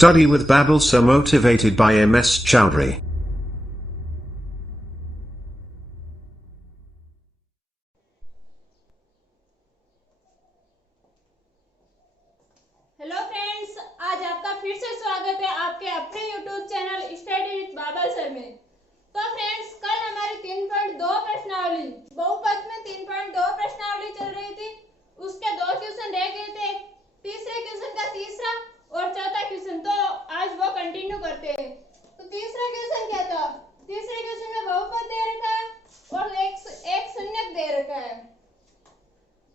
Study with Babbel, so motivated by MS Chowdhury. Hello friends, आज आपका फिर से स्वागत है आपके अपने YouTube channel study with Babal sir में। तो फ्रेंड्स, कल हमारी 3.2 प्रश्नावली बहुपद में 3.2 प्रश्नावली चल रही थी। उसके 2 क्वेश्चन रह गए थे, तीसरे क्वेश्चन का तीसरा और चौथा क्वेश्चन। तो आज वो कंटिन्यू करते हैं। तो तीसरा क्वेश्चन क्या था? तीसरे क्वेश्चन में बहुपद दे रखा है और एक शून्यक दे रखा है।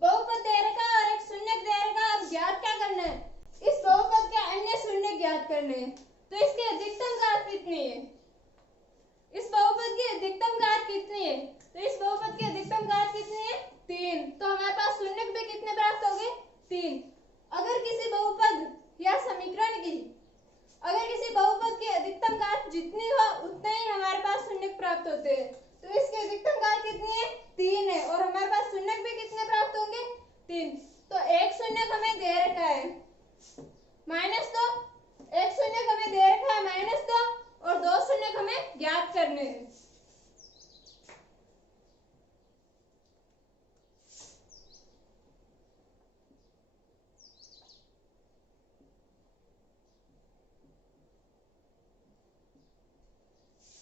बहुपद दे रखा है और एक शून्यक दे रखा है। अब ज्ञात क्या करना है? इस बहुपद के अन्य शून्य ज्ञात करने हैं। तो इसकी अधिकतम घात कितनी है? इस बहुपद की अधिकतम घात कितनी है? तो इस बहुपद की अधिकतम घात कितनी है? 3। तो हमारे पास शून्य भी कितने प्राप्त होंगे? 3। अगर किसी बहुपद या समीकरण की की अधिकतम घात जितनी हो उतने ही हमारे पास शून्य प्राप्त होते हैं। तो इसकी अधिकतम घात कितनी है? 3 है और हमारे पास शून्य भी कितने प्राप्त होंगे? 3। तो एक शून्य हमें दे रखा है -2, एक शून्य हमें दे रखा है -2 और 2 शून्य हमें ज्ञात करने हैं।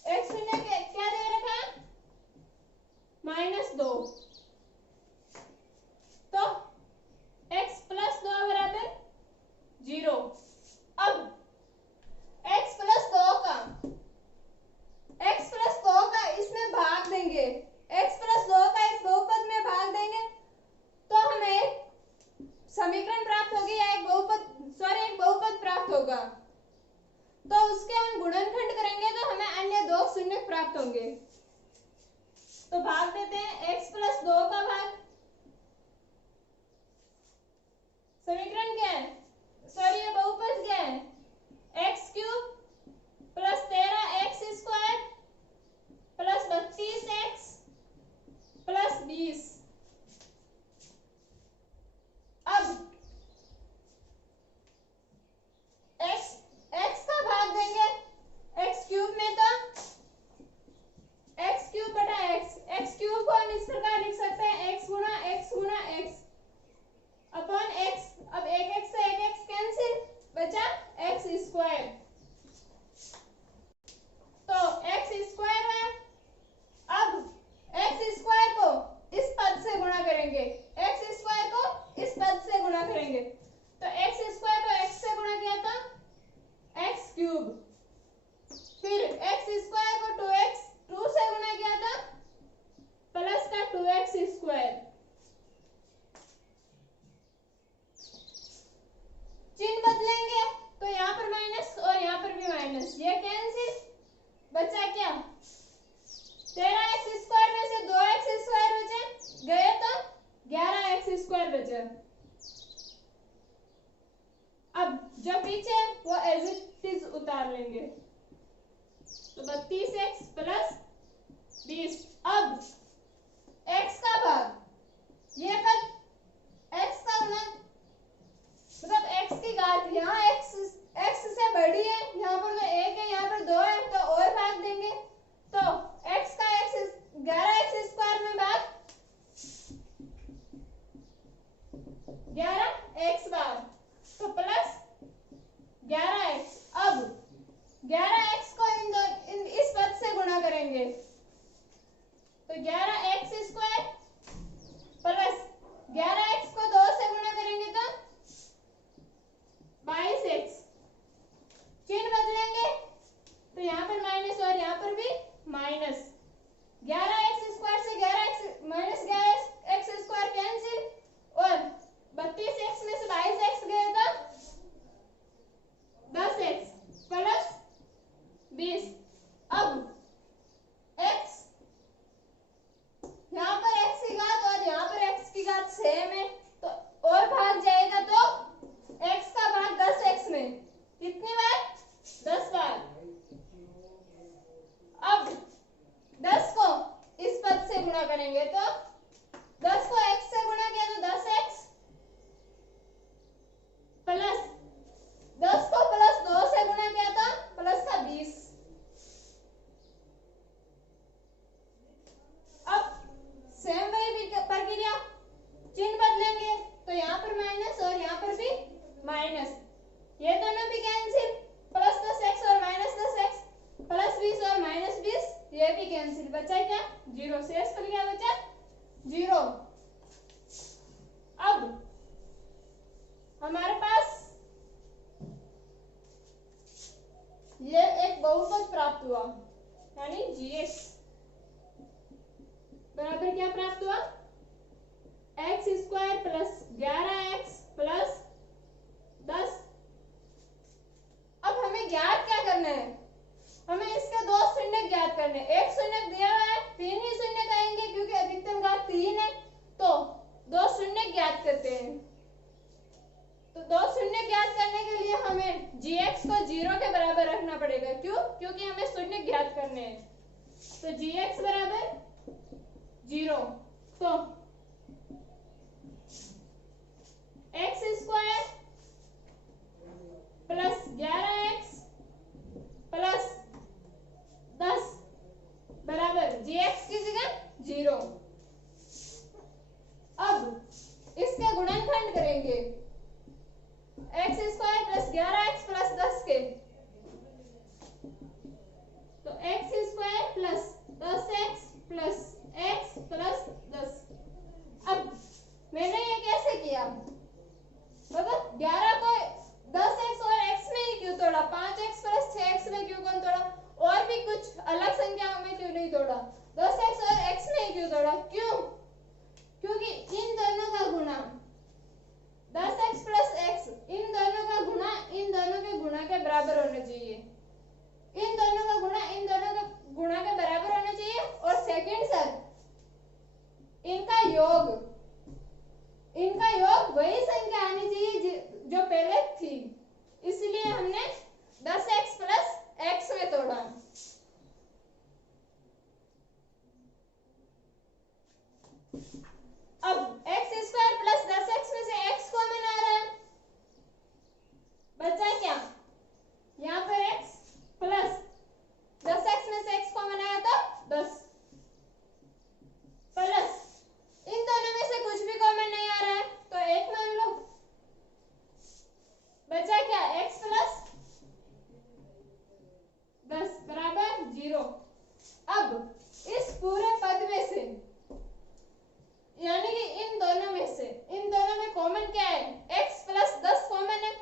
एक शून्य क्या दे रखा है? -2। तो x + 2 बराबर 0। अब x + 2 का इसमें भाग देंगे। x + 2 का इस बहुपद में भाग देंगे तो हमें समीकरण प्राप्त होगी या एक बहुपद प्राप्त होगा। तो उसके हम गुणनखंड करेंगे तो हमें अन्य 2 शून्य प्राप्त होंगे। तो भाग देते हैं x + 2 का भाग। समीकरण क्या है? ये बहुपद क्या है? x³ + 13x² + 32x + 20। अब x का भाग देंगे x³ में, तो x³ बटा x। x³ को हम इस प्रकार लिख सकते हैं x गुणा x अपॉन x। अब एक x से एक x कैंसिल, बचा x²। तो x² है। अब x² को इस पद से गुणा करेंगे, x² को इस पद से गुणा करेंगे। तो x² को x से गुणा किया तो x³, फिर x² को 2 से गुणा किया था प्लस का 2x²। चिन्ह बदलेंगे तो यहाँ पर माइनस और यहाँ पर भी माइनस, ये कैंसिल, बचा क्या? 13x² में से 2x² बचे गए तो 11x² बचा। अब जो पीछे वो एज इट इज उतार लेंगे। तो 32x + 20। अब x का भाग, ये पद x का गुणन, मतलब x की घात, यहाँ x से बड़ी है, यहाँ पर तो 1 है, यहाँ पर 2 है, तो और भाग देंगे। तो x का 11x² में भाग 11x बार, तो प्लस 11x। अब 11x को इस पद से गुणा करेंगे तो 11x² + प्राप्त हुआ, यानी gx बराबर क्या प्राप्त हुआ, x square plus 11x plus 10। अब हमें ज्ञात क्या करना है, हमें इसके दो शून्य ज्ञात करने हैं। एक शून्य दिया हुआ है, तीन ही शून्य कहेंगे क्योंकि अधिकतम घात 3 है, तो दो शून्य ज्ञात करते हैं। तो दो शून्य ज्ञात करने के लिए हमें gx को 0 के बराबर रखना पड़ेगा। क्यों? क्योंकि हमें शून्य ज्ञात करने हैं। तो gx बराबर 0, तो x square plus 11x plus 10 बराबर gx की जगह 0। अब इसके गुणनखंड करेंगे x square plus 11x plus 10 के, तो x square plus 10x plus x plus 10। अब मैंने ये कैसे किया, मतलब 11 को 10x और x में ही क्यों तोड़ा, 5x प्लस 6x में क्यों कौन तोड़ा, और भी कुछ अलग संख्याओं में क्यों नहीं तोड़ा, 10x और x में ही क्यों तोड़ा, क्यों? क्योंकि इन दोनों का गुणा 10x प्लस x, इन दोनों का गुणा इन दोनों के गुणा के बराबर होना चाहिए, इन दोनों का गुणा इन दोनों के गुणा के बराबर होना चाहिए। और सेकंड सर, इनका योग वही संख्या आनी चाहिए जो पहले थी, इसलिए हमने 10x प्लस x में तोड़ा। अब x स्क्वायर प्लस 10x में से x कॉमन आ रहा है, बचा क्या, यहाँ पर x प्लस 10x में से x कॉमन आया तो 10 प्लस इन दोनों में से कुछ भी कॉमन नहीं आ रहा है तो एक मान लो, बचा क्या, x प्लस 10 बराबर 0। अब इस पूरे पद में से, यानी कि इन दोनों में कॉमन क्या है, x प्लस 10 कॉमन है,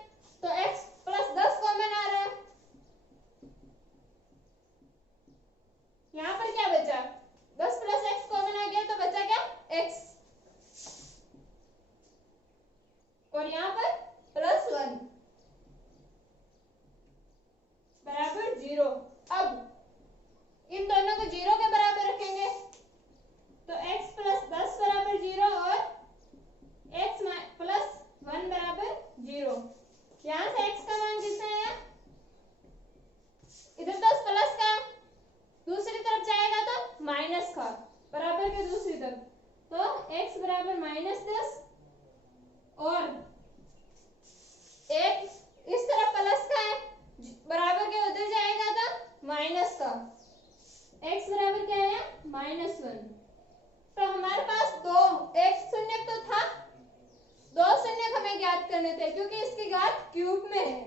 तो x प्लस 10 कॉमन आ रहा है। यहाँ पर क्या बचा, 10 प्लस x कॉमन आ गया, तो बचा क्या, x, और यहाँ पर प्लस 1 बराबर 0। अब इन दोनों को 0 के बराबर रखेंगे, तो x प्लस 10 बराबर 0 और x प्लस 1 बराबर 0। यहाँ से x का मान कितना है, इधर 10 प्लस का, दूसरी तरफ जाएगा तो माइनस का, बराबर के दूसरी तरफ, तो x बराबर -10 और एक इस तरफ प्लस का है, बराबर के उधर जाएगा तो माइनस का, x बराबर क्या है, -1। तो हमारे पास एक शून्य तो था, दो शून्य हमें ज्ञात करने थे, क्योंकि इसकी घात क्यूब में है,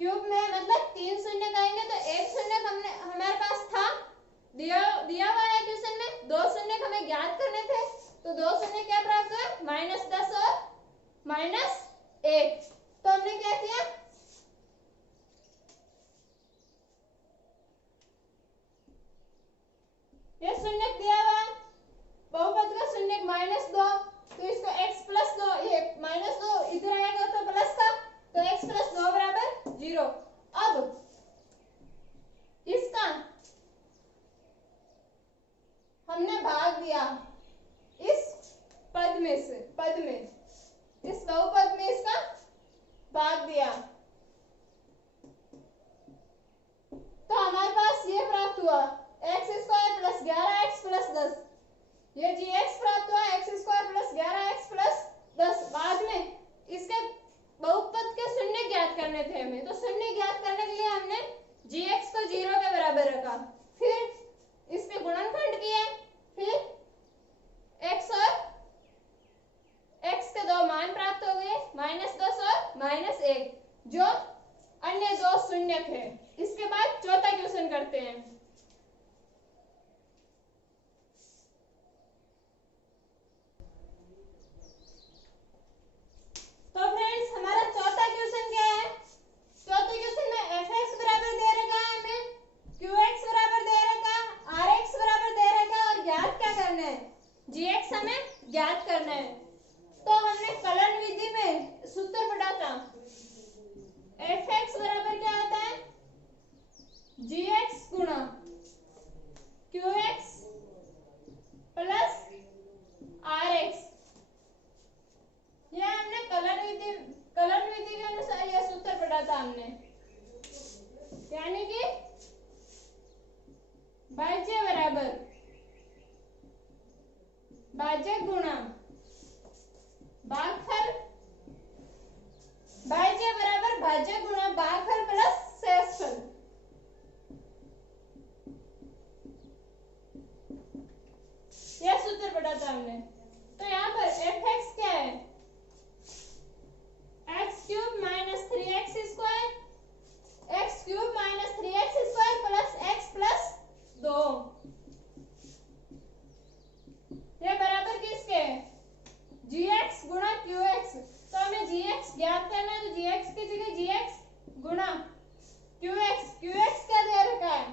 क्यूब में मतलब 3 शून्य कहेंगे तो एक शून्य हमारे पास था, दिया हुआ है क्वेश्चन में, दो शून्य हमें ज्ञात करने थे, तो दो शून्य क्या प्राप्त हुआ, -10 और -1। तो हमने क्या किया, ये शून्य दिया हुआ है, बहुपद का शून्य -2, तो इसको x प्लस 2, ये -2 इधर आएगा तो प्लस का, तो x प्लस 2 बराबर 0। अब इसका हमने भाग दिया इस पद में, इस बहुपद में इसका भाग दिया, तो हमारे पास ये प्राप्त हुआ x square plus 11x plus 10, ये gx प्राप्त हुआ x square plus 11x plus 10। बाद में इसके बहुपद के शून्य ज्ञात करने थे हमें, तो शून्य ज्ञात करने के लिए हमने gx को 0 के बराबर रखा, फिर इसके गुणनखंड किए, फिर x और x के दो मान प्राप्त हो गए, -10 और -1, जो अन्य दो शून्य थे। इसके बाद चौथा क्वेश्चन करते हैं। तो फ्रेंड्स हमारा चौथा क्वेश्चन क्या है, चौथे क्वेश्चन में fx बराबर दे रखा है हमें qx सूत्र पढ़ा था हमने, यानी कि भाज्य बराबर भाजक गुणा भागफल, भाज्य बराबर भाजक गुणा भागफल प्लस शेषफल। यह सूत्र पढ़ा था हमने। तो यहाँ पर fx क्या है, x cube minus 3x square, x cube minus 3x square plus x plus 2, ये बराबर किसके है, gx गुणा qx। तो हमें gx ज्ञात करना है, तो gx की जगह gx गुणा qx, qx क्या दे रखा है,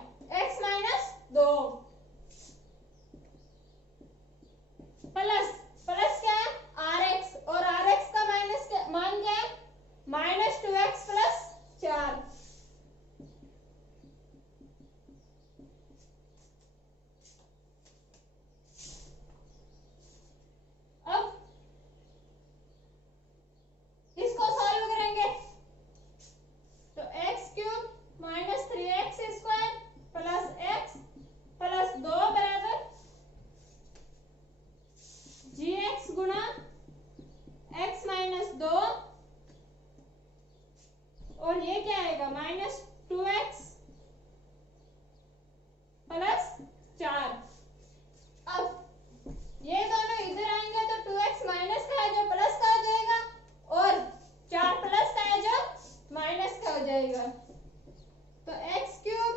x माइनस 2 प्लस क्या है rx, और rx का माइनस मान क्या है, माइनस 2x प्लस 4। अब इसको सॉल्व करेंगे, तो x cube minus 3x square plus x plus 2 बराबर gx गुणा x माइनस 2, और ये क्या आएगा माइनस 2x प्लस 4। अब ये दोनों इधर आएंगे तो 2x माइनस का है जो प्लस का हो जाएगा, और 4 प्लस का है जो माइनस का हो जाएगा। तो x cube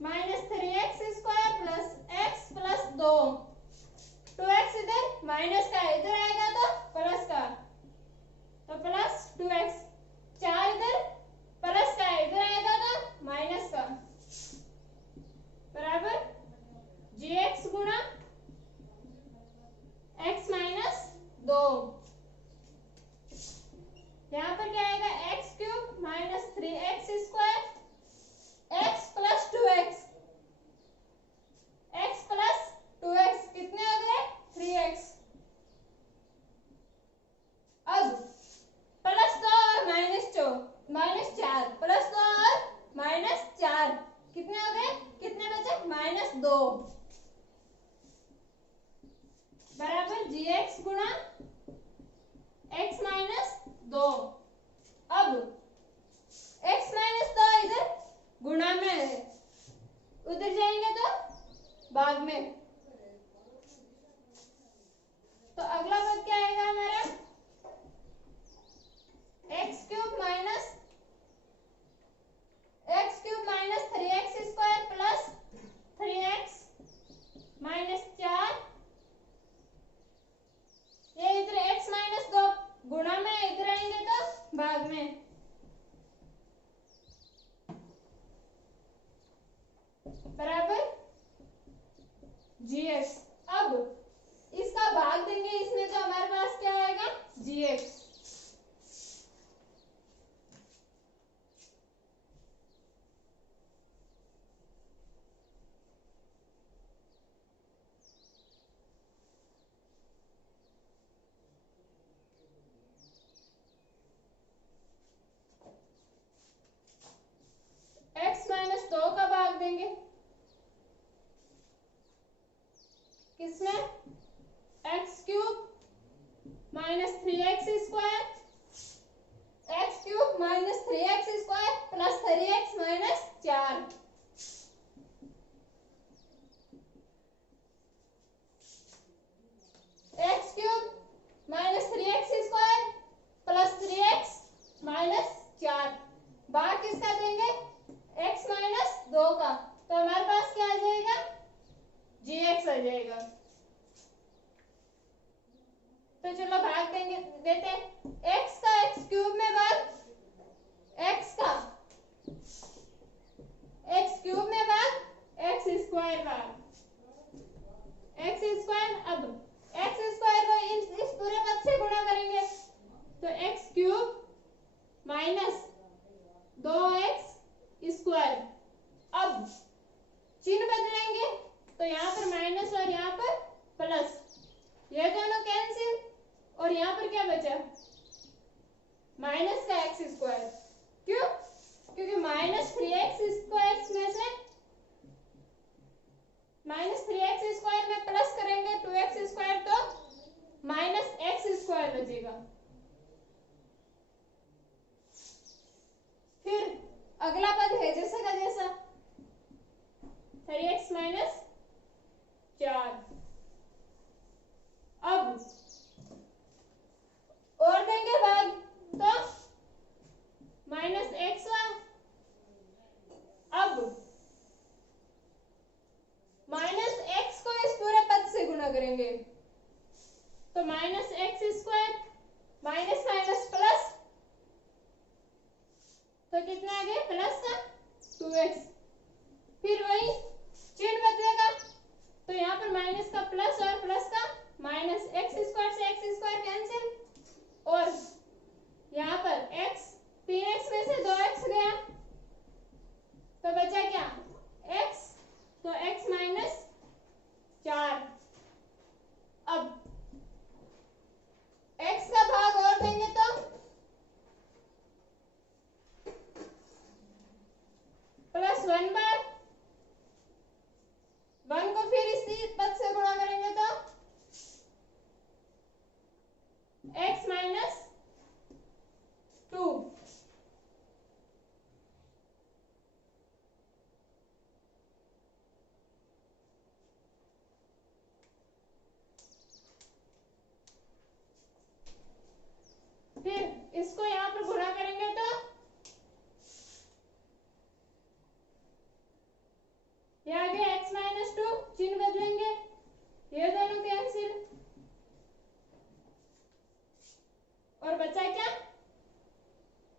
minus 3x square plus x plus 2, 2x इधर माइनस का है, इधर आएगा तो प्लस का, तो प्लस 2x, 4 इधर प्लस का है, इधर आएगा तो माइनस का, बराबर gx गुणा x माइनस 2। यहाँ पर क्या आएगा, x cube minus 3x square x plus 2x, x plus 2x कितने हो गए 3x। अब प्लस 2 और माइनस 4, प्लस 2 और माइनस 4 कितने हो गए, कितने बचे माइनस 2, बराबर gx गुणा x माइनस 2। अब x माइनस 2 इधर गुणा में है, उधर जाएंगे तो भाग में। तो अगला पद क्या आएगा हमारा, x cube minus 3x square plus 3x minus 4, ये इधर x माइनस 2 गुणा में, इधर आएंगे तो भाग में। बराबर gx। अब इसका भाग देंगे इसमें, तो हमारे पास क्या आएगा gx। x माइनस 2 का भाग देंगे किसमें, x cube minus 3x square, x cube minus 3x square plus 3x minus 4, x cube minus 3x square plus 3x minus 4, भाग किसका देंगे, x माइनस 2 का। तो हमारे पास क्या आ जाएगा, gx आ जाएगा। तो चलो भाग देंगे, देते हैं x का x क्यूब में भाग, x का x क्यूब में भाग x स्क्वायर भाग x स्क्वायर। अब x स्क्वायर को इस पूरे पद से गुणा करेंगे, तो x cube minus 2x square. अब चिन्ह बदलेंगे, तो यहाँ पर माइनस और यहाँ पर प्लस, ये दोनों कैंसिल, और यहाँ पर क्या बचा, माइनस का x स्क्वायर। क्यों? क्योंकि माइनस 3x स्क्वायर में से माइनस 3x स्क्वायर में प्लस करेंगे 2x स्क्वायर तो माइनस x स्क्वायर बचेगा। फिर अगला पद है जैसे का जैसा 3x माइनस 4। अब और देंगे भाग तो माइनस एक्स। अब माइनस एक्स को इस पूरे पद से गुणा करेंगे तो minus x square minus minus plus, तो कितना आ गया प्लस 2x। फिर वही चिन्ह बदलेगा तो यहाँ पर माइनस का प्लस और प्लस का माइनस, एक्स स्क्वायर से एक्स स्क्वायर कैंसिल, और यहाँ पर x 3x में से 2x गया तो बचा क्या x, तो x माइनस 4। अब x का भाग और देंगे तो प्लस 1 को फिर इसी पद से गुणा करेंगे तो x माइनस 2। फिर इसको यहाँ पर गुणा करेंगे तो ये आ गया x माइनस 2, चिन्ह बदलेंगे ये दोनों कैंसिल, और बचा क्या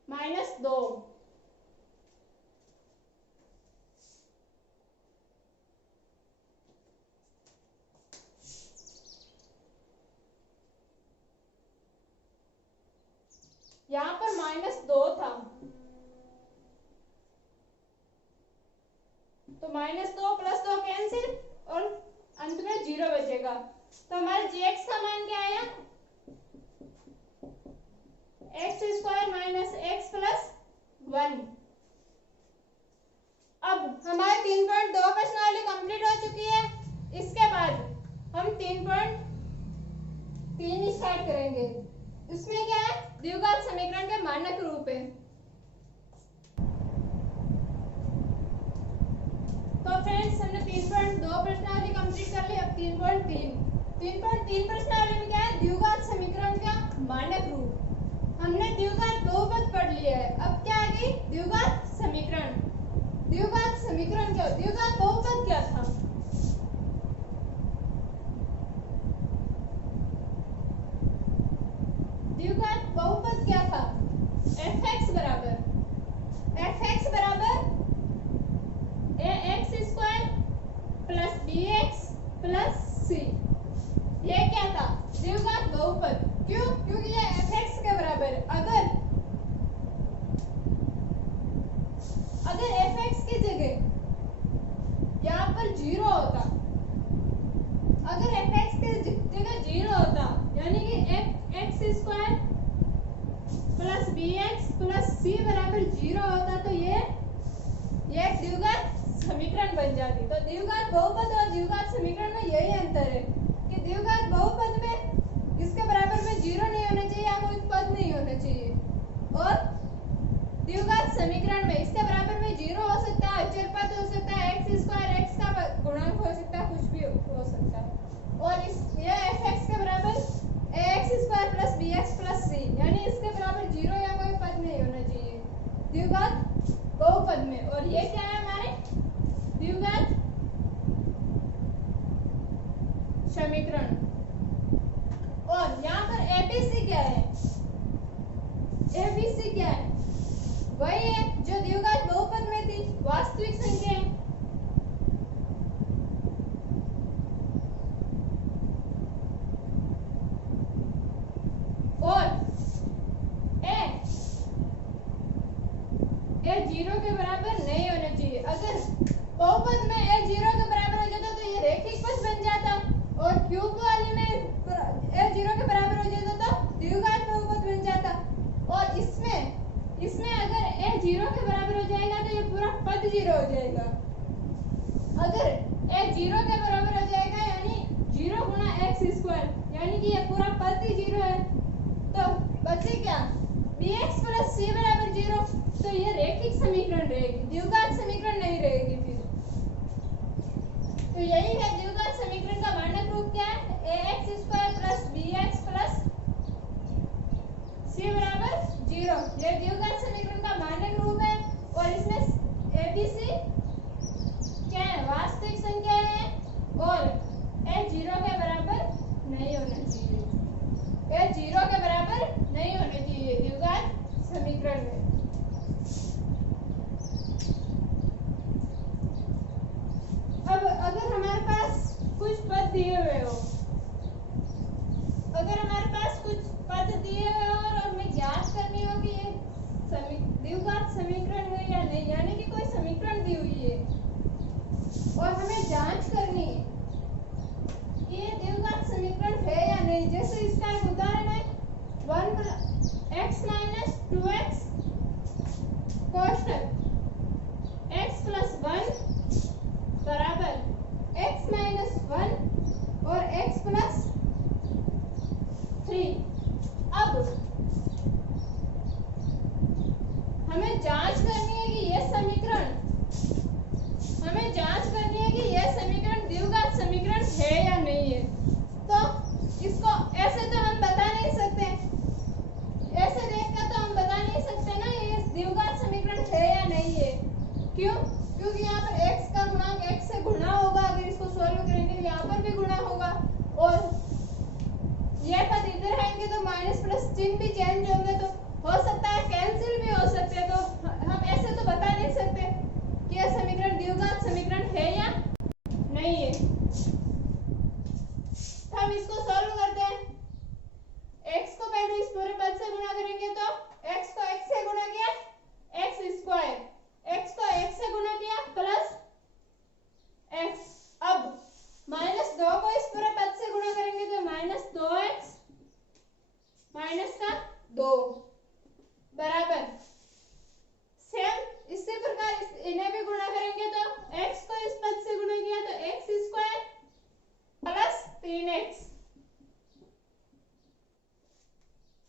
माइनस 2। यहाँ पर माइनस 2 था तो माइनस 2 प्लस 2 कैंसिल और अंत में 0 बचेगा। तो हमारे gx का मान क्या आया x square minus x plus 1। अब हमारे 3.2 प्रश्नावली कंप्लीट हो चुकी है। इसके बाद हम 3.3 स्टार्ट करेंगे। इसमें क्या है द्विघात समीकरण के मानक रूप है। तो फ्रेंड्स हमने 3.2 प्रश्नावली कंप्लीट कर ली। अब 3.3 प्रश्नावली में क्या है द्विघात समीकरण का मानक रूप। हमने द्विघात बहुपद पढ़ लिया है, अब क्या आ गई द्विघात समीकरण। द्विघात समीकरण क्या, द्विघात बहुपद क्या था? द्विघात बहुपद क्या था? fx बराबर ax square plus bx plus c। ये क्या था द्विघात बहुपद। क्यों? क्योंकि ये fx के बराबर है। अगर fx की जगह यहाँ पर 0 होता, अगर fx की जगह 0 होता यानी कि x square plus bx plus c बराबर 0 होता तो ये एक द्विघात समीकरण बन जाती। तो द्विघात बहुपद और द्विघात समीकरण में यही अंतर है कि द्विघात बहुपद में इसके बराबर में 0 नहीं होना चाहिए या कोई पद नहीं होना चाहिए, और द्विघात समीकरण में इसके बराबर में 0 हो सकता है, अचर पद हो सकता है, x स्क्वायर x का गुणक हो सकता है, कुछ भी हो सकता है। और इस ये fx के बराबर ax square plus bx plus c यानी इसके बराबर 0 या कोई पद नहीं होना चाहिए द्विघात बहुपद में। और ये क्या है हमारे द्विघात समीकरण। और यहाँ पर abc क्या है? abc क्या है? वही है जो द्विघात बहुपद में थी, वास्तविक संख्या है। और a 0 के बराबर नहीं होना चाहिए। अगर बहुपद में a 0 के बराबर हो जाता तो ये रैखिक पद बन जाता, और क्यूब वाले में a 0 के बराबर हो जाता तो द्विघात बहुपद बन जाता। और इसमें अगर a जीरो हो जाएगा। अगर x जीरो के बराबर हो जाएगा यानी 0 गुना एक्स स्क्वायर, यानी कि ये पूरा पद ही जीरो है, तो बचे क्या bx प्लस c बराबर 0। तो ये रैखिक समीकरण रहेगी, द्विघात समीकरण नहीं रहेगी फिर। तो यही है द्विघात समीकरण का मानक रूप क्या है, ax square plus bx plus c बराबर 0। ये द्विघात समीकरण का मानक रूप है और इसमें abc क्या है, वास्तविक संख्या है और a 0 के बराबर नहीं होना चाहिए, a 0 के बराबर नहीं होना चाहिए द्विघात समीकरण में। अब अगर हमारे पास कुछ पद दिए हुए हो, अगर हमारे पास कुछ पद दिए हुए हो और हमें ज्ञात करनी हो कि ये द्विघात समीकरण है या नहीं, यानी कि कोई समीकरण दी हुई है और हमें जांच करनी है कि ये द्विघात समीकरण है या नहीं। जैसे इसका एक उदाहरण है 1x minus 2x कोष्टक x plus 1 बराबर x माइनस 1 और x प्लस 3। अब हमें जांच करनी है कि यह समीकरण, हमें जांच करनी है कि यह समीकरण द्विघात समीकरण है या नहीं है। तो इसको ऐसे तो हम बता नहीं सकते, ऐसे देखकर तो हम बता नहीं सकते ना ये द्विघात समीकरण है या नहीं है। क्यों? क्योंकि यहाँ पर x का गुणांक x से गुणा होगा, अगर इसको सॉल्व करेंगे तो यहाँ पर भी गुणा होगा और ये पद इधर आएंगे तो माइनस प्लस चिन्ह भी चेंज होंगे, तो हो सकता है कैंसिल भी हो सकते हैं। तो हम ऐसे तो बता नहीं सकते कि यह समीकरण द्विघात समीकरण है या नहीं है। तो हम इसको सॉल्व करते हैं। x को पहले इस पूरे पद से गुणा करेंगे तो x को x से गुणा किया x स्क्वायर, x को x से गुणा किया प्लस x। अब माइनस 2 को इस पूरे पद से गुणा करेंगे तो माइनस 2x माइनस का 2 बराबर सेम इसी प्रकार इन्हें भी गुणा करेंगे तो x को इस पद से गुणा किया तो x स्क्वायर प्लस 3x।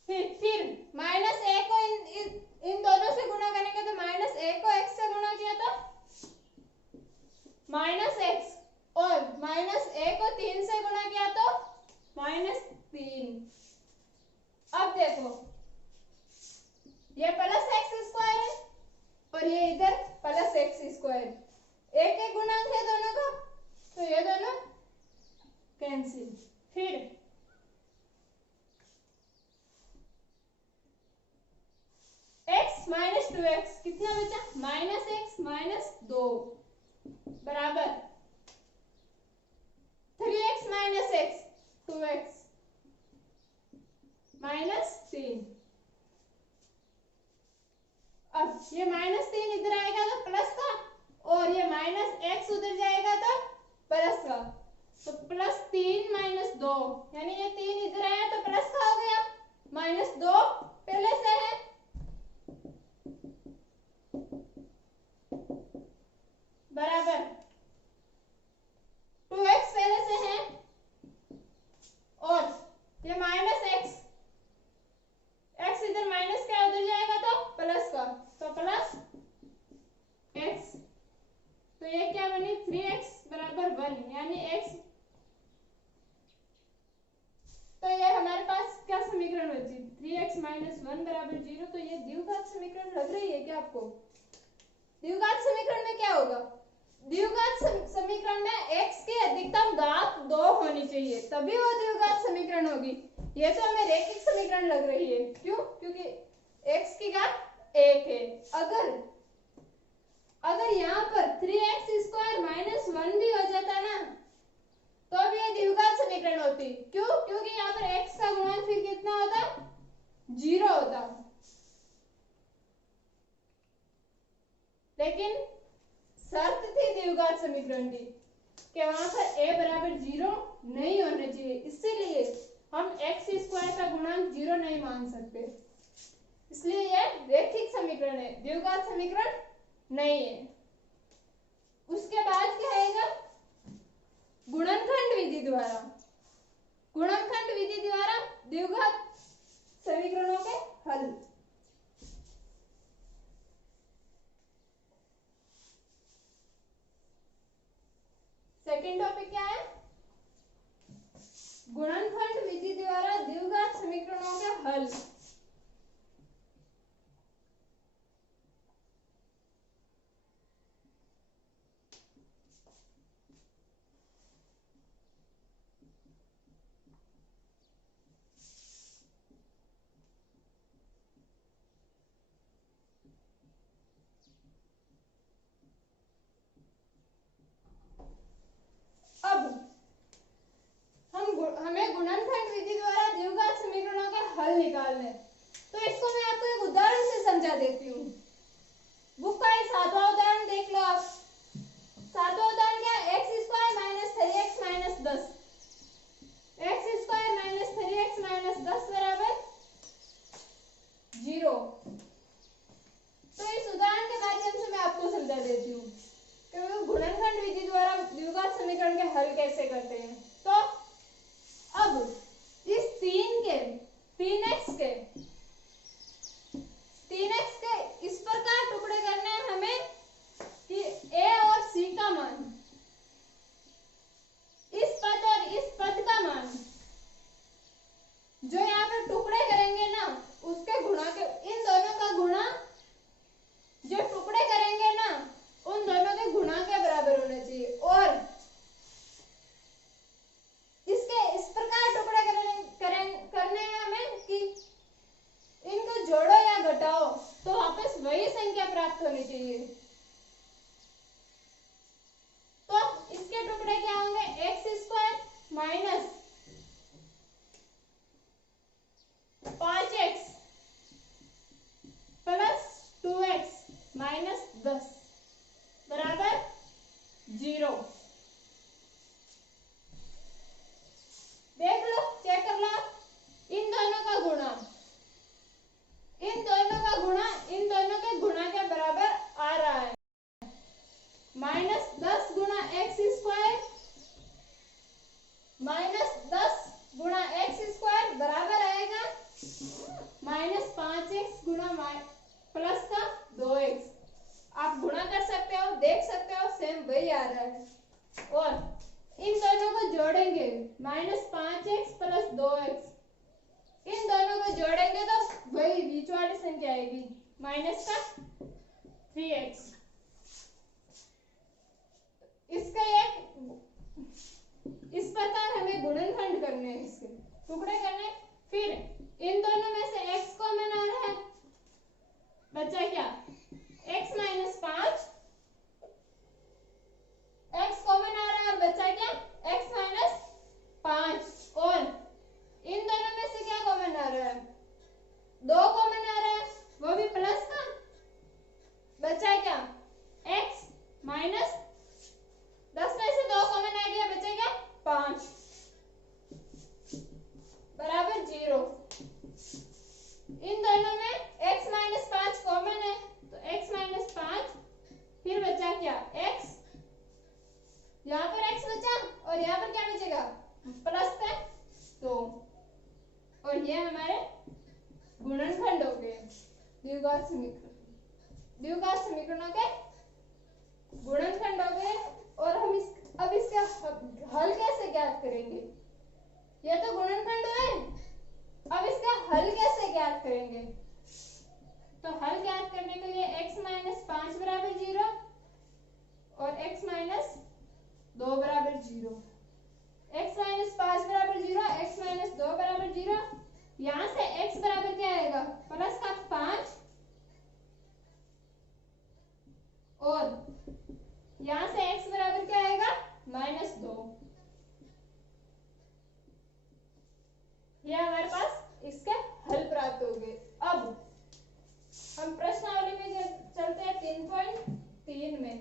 फिर माइनस a को इन दोनों से गुणा करेंगे तो माइनस a को x से गुणा किया तो माइनस x और माइनस a को 3 से गुणा किया तो माइनस 3। अब देखो ये प्लस x स्क्वायर है और ये इधर प्लस x स्क्वायर, एक एक गुणांक है दोनों का, तो ये दोनों कैंसिल। फिर x माइनस 2x कितना बचा, माइनस x माइनस 2 बराबर 3x minus x 2x minus 3। अब ये माइनस 3 इधर आएगा तो प्लस का और ये माइनस x उधर जाएगा तो प्लस का, तो प्लस 3 माइनस 2 यानी ये 3 इधर आया तो प्लस का हो गया, माइनस 2 पहले से है बराबर 2x पहले से है और ये माइनस x इधर माइनस का उधर जाएगा तो प्लस का, तो प्लस x। तो ये क्या बनी 3x बराबर 1 यानी x। तो ये हमारे पास क्या समीकरण बची 3x माइनस 1 बराबर 0। तो ये द्विघात समीकरण लग रही है क्या आपको? द्विघात समीकरण में क्या होगा, द्विघात समीकरण में x की अधिकतम घात 2 होनी चाहिए तभी वो द्विघात समीकरण होगी। ये तो हमें रैखिक समीकरण लग रही है। क्यों? क्योंकि x की घात 1 है। अगर यहाँ पर 3x स्क्वायर माइनस 1 भी हो जाता ना तो भी ये द्विघात समीकरण होती। क्यों? क्योंकि यहाँ पर x का गुणांक फिर कितना होता, 0 होता। लेकिन शर्त थी द्विघात समीकरण की कि वहां पर a बराबर 0 नहीं होना चाहिए, इसीलिए हम x स्क्वायर का गुणांक 0 नहीं मान सकते, इसलिए यह रैखिक समीकरण है, द्विघात समीकरण नहीं है। उसके बाद क्या आएगा, गुणनखंड विधि द्वारा, गुणनखंड विधि द्वारा द्विघात समीकरणों के हल। सेकंड टॉपिक क्या है, गुणनखंड विधि द्वारा द्विघात समीकरणों के हल। अब हमें गुणनखंड विधि द्वारा द्विघात समीकरणों के हल निकालने, तो इसको मैं आपको एक उदाहरण से समझा देती हूँ। बुक का एक सातवां उदाहरण देख लो आप। सातवां उदाहरण क्या है, x square minus 3x minus 10, x square minus 3x minus 10 बराबर 0। तो इस उदाहरण के माध्यम से मैं आपको समझा देती हूँ कि गुणनखंड विधि द्वारा द्विघात समीकरण के हल कैसे करते हैं। तो अब इस 3x के इस प्रकार टुकड़े करने हैं हमें कि a और c का मान, इस पद और इस पद का मान जो यहाँ पे टुकड़े करेंगे ना, उसके गुणा के, इन दोनों का गुणा जो टुकड़े करेंगे ना उन दोनों के गुणा के बराबर होना चाहिए। और इसके इस प्रकार टुकड़े करने हैं हमें कि इनको जोड़ो या घटाओ तो वापस वही संख्या प्राप्त होनी चाहिए। तो इसके टुकड़े क्या होंगे, x square minus 5x plus 2x minus 10 बराबर 0। देख लो, चेक कर लो, इन दोनों का गुणा, इन दोनों का गुणा इन दोनों के गुणा के बराबर आ रहा है। माइनस 10 गुणा एक्स स्क्वायर माइनस 10 गुणा एक्स स्क्वायर बराबर आएगा माइनस 5x गुणा प्लस का 2x। आप गुणा कर सकते हो, देख सकते हो, सेम वही आ रहा है। और इन दोनों को जोड़ेंगे माइनस 5x प्लस 2x, इन दोनों को जोड़ेंगे तो वही बीच वाली संख्या आएगी माइनस का 3x। इसका एक इस प्रकार हमें गुणनखंड करने हैं, इसके टुकड़े करने। फिर इन दोनों में से x कॉमन आ रहा है, बचा क्या, x माइनस 5, x कॉमन आ रहा है और बचा क्या, x माइनस 5। और इन दोनों में से क्या कॉमन आ रहा है, 2 कॉमन आ रहा है, वो भी प्लस का, बचा क्या, x माइनस 10 में से 2 कॉमन आ गया, बचा क्या 5 बराबर 0। इन दोनों में x माइनस 5 कॉमन है तो x माइनस 5, फिर बचा क्या, x, यहाँ पर x बचा और यहाँ पर क्या बचेगा, प्लस है 2। और ये हमारे गुणनखंड हो गए, द्विघात समीकरणों के गुणनखंड हो गए। और हम अब इसका हल कैसे ज्ञात करेंगे, ये तो गुणनखंड है, अब इसका हल कैसे ज्ञात करेंगे। तो हल ज्ञात करने के लिए x माइनस 5 बराबर 0 और x माइनस 2 बराबर 0, x माइनस 5 बराबर 0, x माइनस 2 बराबर 0। यहां से x बराबर क्या आएगा, प्लस का 5, और यहां से x बराबर क्या आएगा, माइनस 2। ये हमारे पास इसके हल प्राप्त हो गए। अब हम प्रश्नावली में चलते हैं 3.3 में।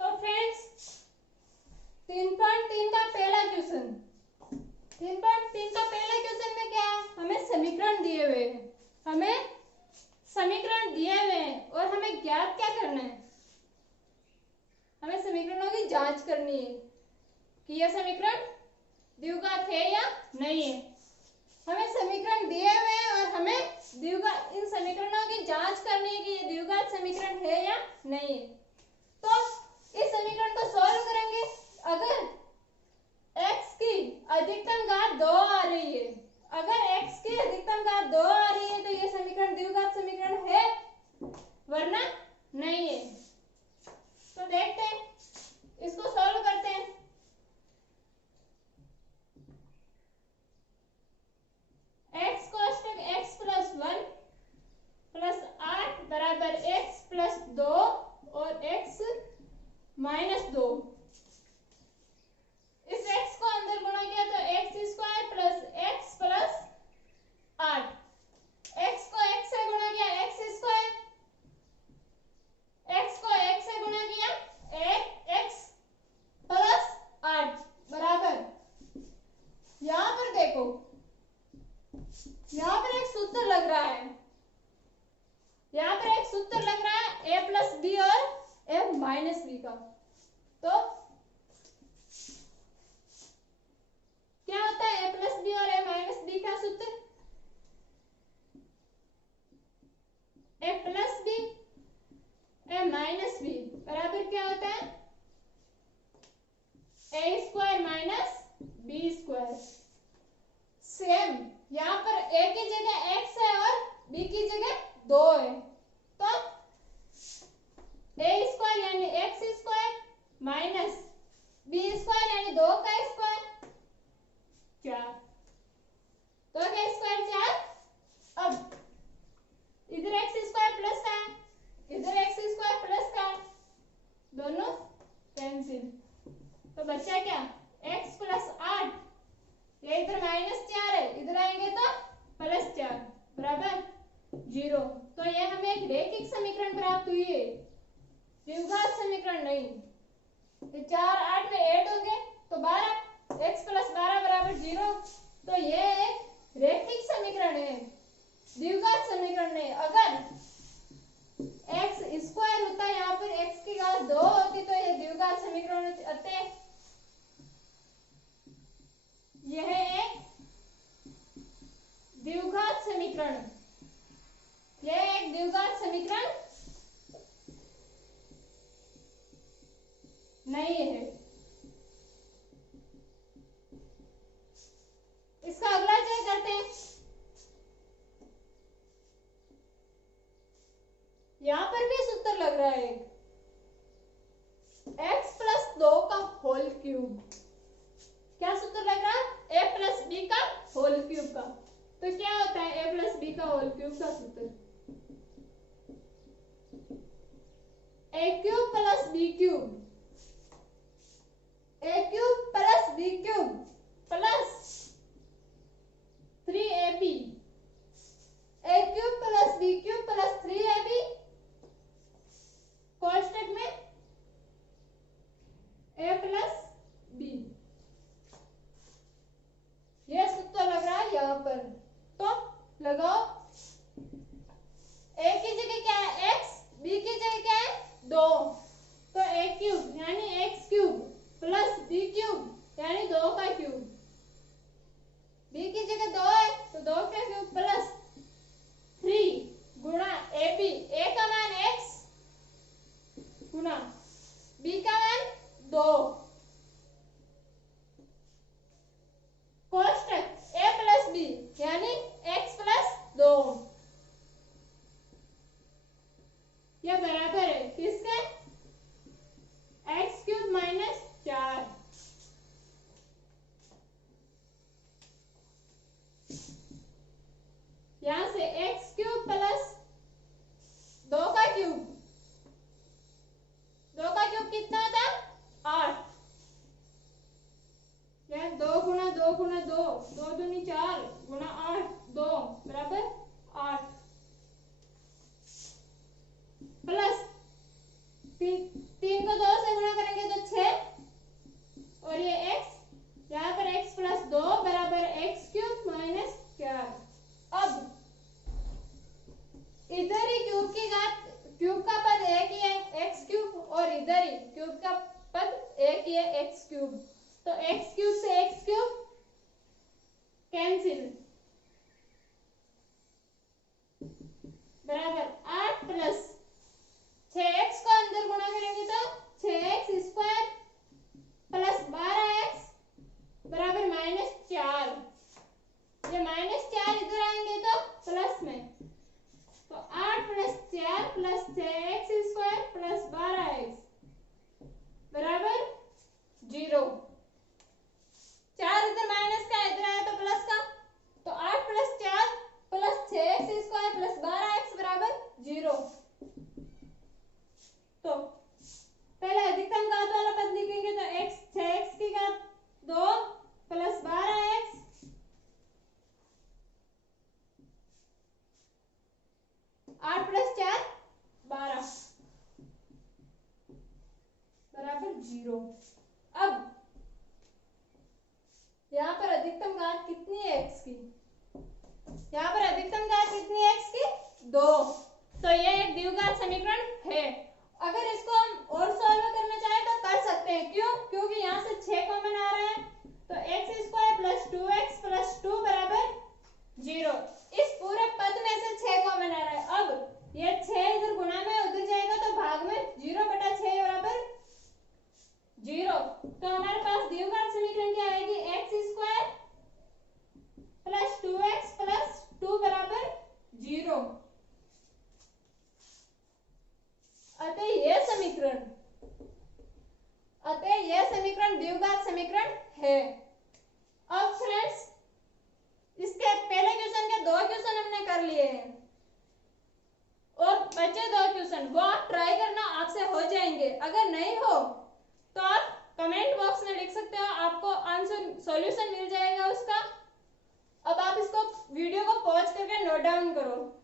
तो फ्रेंड्स 3.3 का पहला क्वेश्चन, 3.3 की जांच करनी है कि यह समीकरण द्विघात है या नहीं है। हमें समीकरण दिए हुए हैं और हमें इन समीकरणों की जांच करनी है कि ये द्विघात समीकरण है या नहीं है। तो इस समीकरण को सॉल्व करेंगे। अगर x की अधिकतम घात 2 आ रही है, अगर x की अधिकतम घात 2 आ रही है तो ये समीकरण द्विघात समीकरण है, वरना नहीं है। तो देखते हैं, इसको सॉल्व करते हैं। x कोष्टक x प्लस 1 प्लस 8 बराबर x प्लस 2 और x माइनस 2। इस x को अंदर गुणा किया तो x square plus x plus 8। x को x से गुणा किया x स्क्वायर, x को x से गुणा किया x प्लस 8 बराबर, यहां पर देखो, यहां पर एक सूत्र लग रहा है, यहां पर एक सूत्र लग रहा है a प्लस बी और a माइनस बी का। तो क्या होता है a प्लस बी और a माइनस बी का सूत्र? a plus b a minus b बराबर क्या होता है? a square minus b square. Same यहाँ पर a की जगह x है और b की जगह 2 है, तो a स्क्वायर यानी x square minus b square यानी 2 का स्क्वायर 4, 2 का स्क्वायर 4। अब इधर x स्क्वायर प्लस का है, इधर x स्क्वायर प्लस का है, दोनों कैंसिल, तो बचा क्या? x प्लस 8, ये इधर माइनस 4 है, इधर आएंगे तो प्लस 4 बराबर 0। तो ये हमें एक रैखिक समीकरण प्राप्त हुई है, द्विघात समीकरण नहीं। ये 4 8 में ऐड होंगे तो 12, x प्लस 12 बराबर 0। तो ये एक रैखिक समीकरण है, द्विघात समीकरण नहीं। अगर x स्क्वायर होता, यहाँ पर x की घात 2 होती तो ये द्विघात समीकरण होते। यह एक द्विघात समीकरण, यह एक द्विघात समीकरण नहीं है। इसका अगला चेक करते हैं। यहां पर भी सूत्र लग रहा है x प्लस 2 का होल क्यूब। क्या सूत्र लग रहा है? a प्लस बी का होल क्यूब का। तो क्या होता है a प्लस बी का होल क्यूब का सूत्र? a cube plus b cube, a cube plus b cube plus 3ab, a cube plus b cube plus 3ab कोष्टक में a प्लस बी। यह सूत्र लग रहा है यहाँ पर, तो लगाओ। a की जगह क्या है x, b की जगह क्या है 2, तो a क्यूब यानी x cube plus b cube यानी 2 का क्यूब, b की जगह 2 है तो 2 का क्यूब प्लस 3 गुणा ab, a का मान x गुणा b का मान 2 कोष्टक a प्लस बी यानी x प्लस 2। यह बराबर है किसके? x cube minus 4। यहां से x क्यूब प्लस 2 का क्यूब, 2 का क्यूब कितना होता है? 8। यह 2 गुणा 2 गुणा 2, 2 दूनी 4 गुणा 8, 2 बराबर 8 प्लस 3 को 2 से गुणा करेंगे तो 6 और ये x, यहाँ पर x प्लस 2 बराबर x क्यूब माइनस 4। अब इधर ही क्यूब की घात, क्यूब का पद एक ही है x क्यूब, और इधर ही क्यूब का पद एक ये एक्स क्यूब, तो एक्स क्यूब से एक्स क्यूब कैंसिल, बराबर 8 प्लस 6x को अंदर गुणा करेंगे तो 6x स्क्वायर प्लस 12x बराबर -4। ये -4 इधर आएंगे तो प्लस में, तो 8 plus 4 plus 6x square plus 12x बराबर 0। 4 इधर माइनस का, इधर आया तो प्लस का, तो 8 plus 4 plus 6x square plus 12x बराबर 0। तो पहले अधिकतम घात वाला पद लिखेंगे तो x 6x की घात 2 प्लस 12x 8 प्लस 4 12 बराबर 0। अब यहाँ पर अधिकतम घात कितनी है x की, यहाँ पर अधिकतम घात कितनी है x की 2, तो ये एक द्विघात समीकरण है। अगर इसको हम और सॉल्व करना चाहे तो कर सकते हैं, क्यों? क्योंकि यहाँ से 6 कॉमन आ रहा है, तो x square plus 2x plus 2 बराबर 0। इस पूरे पद में से 6 कॉमन आ रहा है। अब ये 6 इधर गुणा में उधर जाएगा तो भाग में 0/6 बराबर 0। तो हमारे पास द्विघात समीकरण क्या आएगी, x square plus 2x plus 2 बराबर 0। अतः यह समीकरण द्विघात समीकरण है। अब फ्रेंड्स इसके पहले क्वेश्चन के 2 क्वेश्चन हमने कर लिए हैं और बचे 2 क्वेश्चन वो आप ट्राई करना, आपसे हो जाएंगे। अगर नहीं हो तो आप कमेंट बॉक्स में लिख सकते हो, आपको आंसर सॉल्यूशन मिल जाएगा उसका। अब आप इसको वीडियो को पॉज करके नोट डाउन करो।